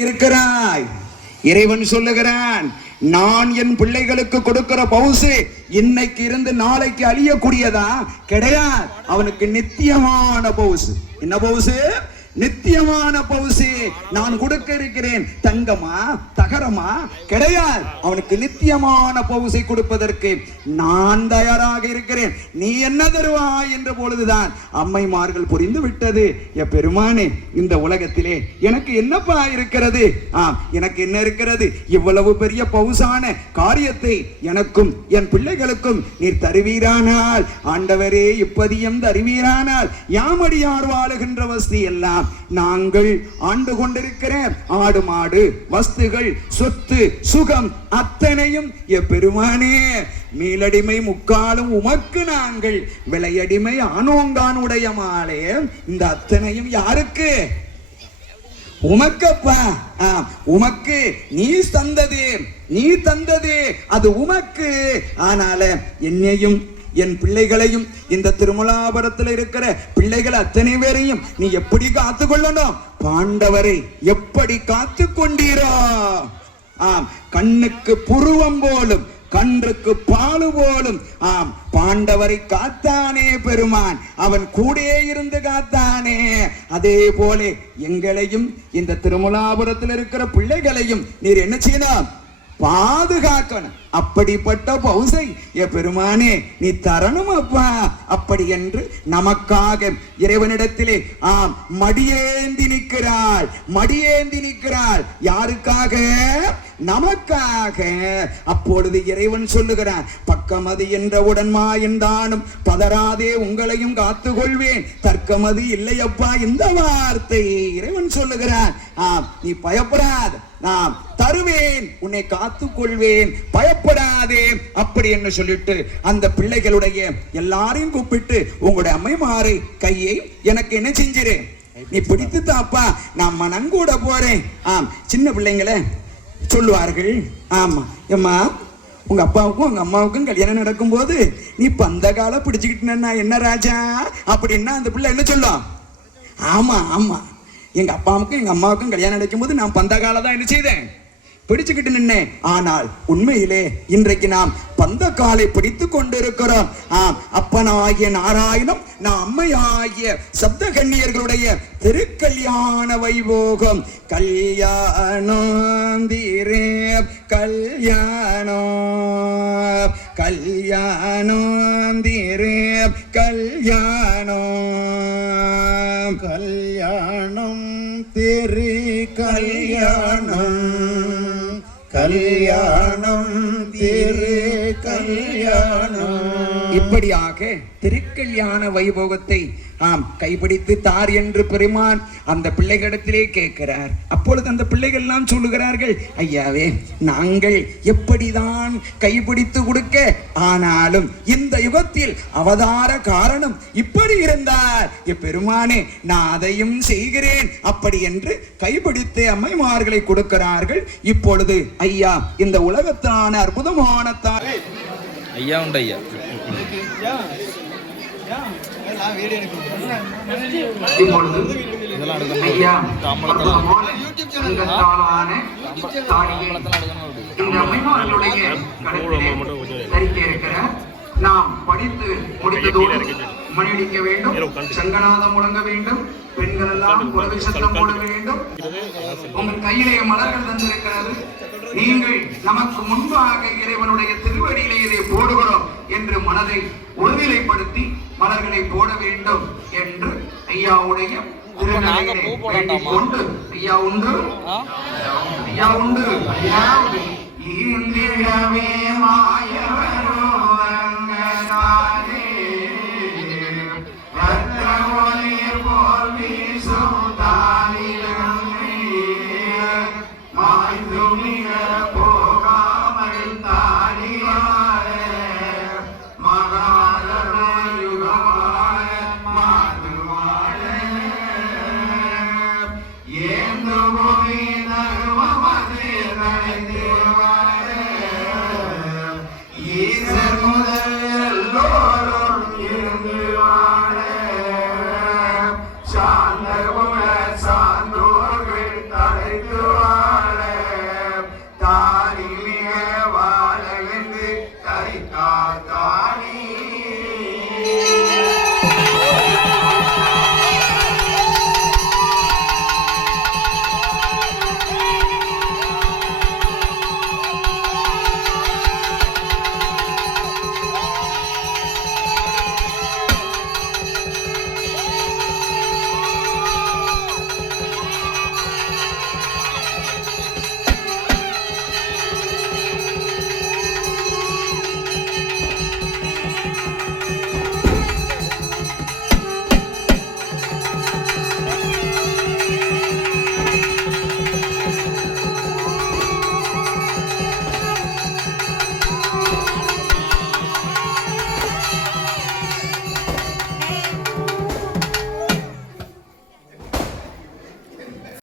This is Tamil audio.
இருக்கிறாய். இறைவன் சொல்லுகிறான் நான் என் பிள்ளைகளுக்கு கொடுக்கிற பவுசு இன்னைக்கு இருந்து நாளைக்கு அழியக்கூடியதா? கிடையாது. அவனுக்கு நித்தியமான பவுசு. என்ன பவுசு? நித்தியமான பவுசு. நான் கொடுக்க இருக்கிறேன். தங்கமா தகரமா கிடையாது அவனுக்கு நித்தியமான பவுசை கொடுப்பதற்கு நான் தயாராக இருக்கிறேன். நீ என்ன தருவாய் என்ற பொழுதுதான் அம்மைமார்கள் புரிந்து விட்டது. எ பெருமானே இந்த உலகத்திலே எனக்கு என்னப்பா இருக்கிறது? ஆம் எனக்கு என்ன இருக்கிறது? இவ்வளவு பெரிய பவுசான காரியத்தை எனக்கும் என் பிள்ளைகளுக்கும் நீர் தருவீரானால் ஆண்டவரே இப்பதியம் தருவீரானால் யாமடியார் வாழுகின்ற வசதி எல்லாம் நாங்கள் ஆண்டு கொண்டிருக்கிற ஆடு மாடு வஸ்துகள் சொத்து சுகம் அத்தனையும் எப்பெருமானே மேலடிமை மீளடிமை முக்காலும் உமக்கு நாங்கள் விளையடிமை ஆனோங்கானுடைய மாலே இந்த அத்தனையும் யாருக்கு? உமக்கப்பா உமக்கு நீ தந்தது நீ தந்தது அது உமக்கு. ஆனால என்னையும் என் பிள்ளைகளையும் இந்த திருமலாபுரத்தில் இருக்கிற பிள்ளைகள் அத்தனை பேரையும் நீ எப்படி காத்து கொள்ளணும்? பாண்டவரை எப்படி காத்து கொண்டீரோ? ஆம் கண்ணுக்கு புருவம் போலும் கன்றுக்கு பாலு போலும் ஆம் பாண்டவரை காத்தானே பெருமான். அவன் கூட இருந்து காத்தானே. அதே போல எங்களையும் இந்த திருமலாபுரத்தில் இருக்கிற பிள்ளைகளையும் நீர் என்ன செய்யணும்? பாதுகாக்கணும். அப்படிப்பட்ட பௌசை எ பெருமானே நீ தரணும் அப்பா. அப்படி என்று நமக்காக இறைவனிடத்திலே ஆம் மடியேந்தி நிற்கிறாள் மடியேந்தி நிற்கிறாள். யாருக்காக? நமக்காக. அப்பொழுது இறைவன் சொல்லுகிறான் பக்கமது என்றவுடன் மாயந்தானும் பதறாதே உங்களையும் காத்துக்கொள்வேன். தர்க்கமது இல்லையப்பா. இந்த வார்த்தை இறைவன் சொல்லுகிறான். ஆம் நீ பயப்படாத. நான் தருவேன் உன்னை காத்துக்கொள்வேன் பயப்படாதே அப்படி என்று சொல்லிட்டு அந்த பிள்ளைகளுடைய எல்லாரையும் கூப்பிட்டு உங்களுடைய அம்மைமாறு கையை எனக்கு என்ன செஞ்சிரு? நீ பிடித்து தாப்பா நான் மனங்கூட போறேன். ஆம் சின்ன பிள்ளைங்கள சொல்லுவார்கள். ஆமா எம்மா உங்க அப்பாவுக்கும் உங்க அம்மாவுக்கும் கல்யாணம் நடக்கும்போது நீ பந்த கால பிடிச்சுக்கிட்டா என்ன ராஜா? அப்படின்னா அந்த பிள்ளை என்ன சொல்லும்? ஆமா ஆமா. எங்க அப்பாவுக்கும் எங்க அம்மாவுக்கும் கல்யாணம் நடக்கும்போது நான் பந்த கால தான் என்ன செய்தேன். பிடிச்சுக்கிட்டு நின்னேன். ஆனால் உண்மையிலே இன்றைக்கு நாம் பந்த காலை பிடித்து கொண்டிருக்கிறோம். ஆம் அப்பனாகிய நாராயணம் நான் அம்மையாகிய சப்த கண்ணியர்களுடைய திருக்கல்யாண வைபோகம். கல்யாணம் தீரே கல்யாணம் கல்யாணம் தீரே கல்யாணம் கல்யாணம் திரு கல்யாணம் கல்யாணம் திரு கல்யாணம். இப்படியாக திருக்கல்யாண வைபோகத்தை ஆம் கைப்பிடித்து தார் என்று பெருமான் அந்த பிள்ளைகளிடத்திலே கேட்கிறார். அப்பொழுது அந்த பிள்ளைகள் எல்லாம் சொல்லுகிறார்கள் ஐயாவே நாங்கள் எப்படிதான் கைப்பிடித்து கொடுக்க? ஆனாலும் இந்த யுகத்தில் அவதார காரணம் இப்படி இருந்தார். பெருமானே நான் அதையும் செய்கிறேன். அப்படி என்று கைப்பிடித்து அம்மைமார்களை கொடுக்கிறார்கள். இப்பொழுது ஐயா இந்த உலகத்தான அற்புதமான தாரை. ஐயா உண்டு ஐயா. நாம் படித்து முடித்ததோடு மணியடிக்க வேண்டும் சங்கநாதம் முழங்க வேண்டும் பெண்கள் எல்லாம் குலவை சத்தம் போட வேண்டும். உங்கள் கையிலே மலர்கள் தந்திருக்கிறது. நீங்கள் நமக்கு முன்பாக இறைவனுடைய திருவடியிலே இதை போடுகிறோம் என்று மனதை ஒருநிலைப்படுத்தி மலர்களை போட வேண்டும் என்று ஐயாவுடைய திருநகையிலே? வேண்டிக் கொண்டு ஐயா உண்டு. ஐயா உண்டு. ஐயா உண்டு. God,